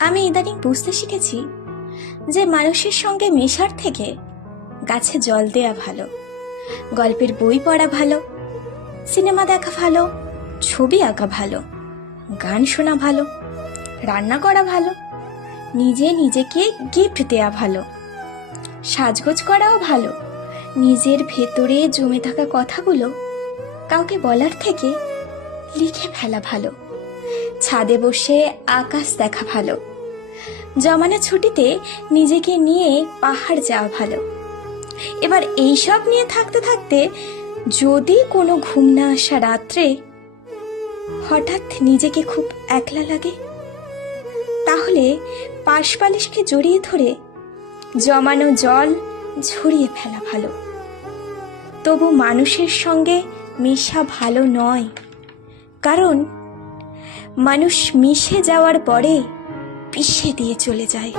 আমি ইদানিং বুঝতে শিখেছি যে মানুষের সঙ্গে মেশার থেকে গাছে জল দেয়া ভালো, গল্পের বই পড়া ভালো, সিনেমা দেখা ভালো, ছবি আঁকা ভালো, গান শোনা ভালো, রান্না করা ভালো, নিজে নিজেকে গিফট দেয়া ভালো, সাজগোজ করাও ভালো, নিজের ভেতরে জমে থাকা কথাগুলো কাউকে বলার থেকে লিখে ফেলা ভালো, ছাদে বসে আকাশ দেখা ভালো। জমানো ছুটিতে নিজেকে নিয়ে পাহাড় যাওয়া ভালো। এবার এইসব নিয়ে থাকতে থাকতে যদি কোনো ঘুম না আসা রাত্রে হঠাৎ নিজেকে খুব একলা লাগে, তাহলে পাশপালিশকে জড়িয়ে ধরে জমানো জল ঝরিয়ে ফেলা ভালো। তবু মানুষের সঙ্গে মেশা ভালো নয়, কারণ মানুষ মিশে যাওয়ার পরে পিষে দিয়ে চলে যায়।